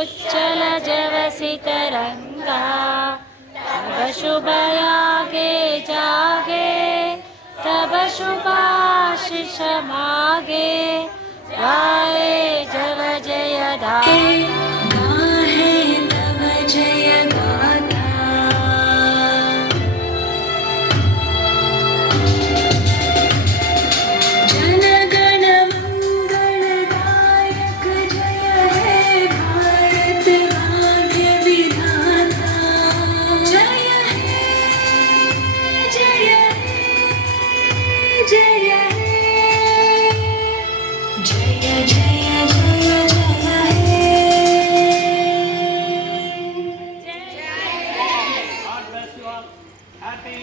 उच्चल जवसि तरंगा तब शुभ यागे जागे तब शुभाशिष मागे गाए जव जय गाहे तव जय गाथा जन गण मंगलदायक जय हे भारत भाग्य विधाता जय हे जय हे जय हे जय जय जय जय हे God bless you all. Happy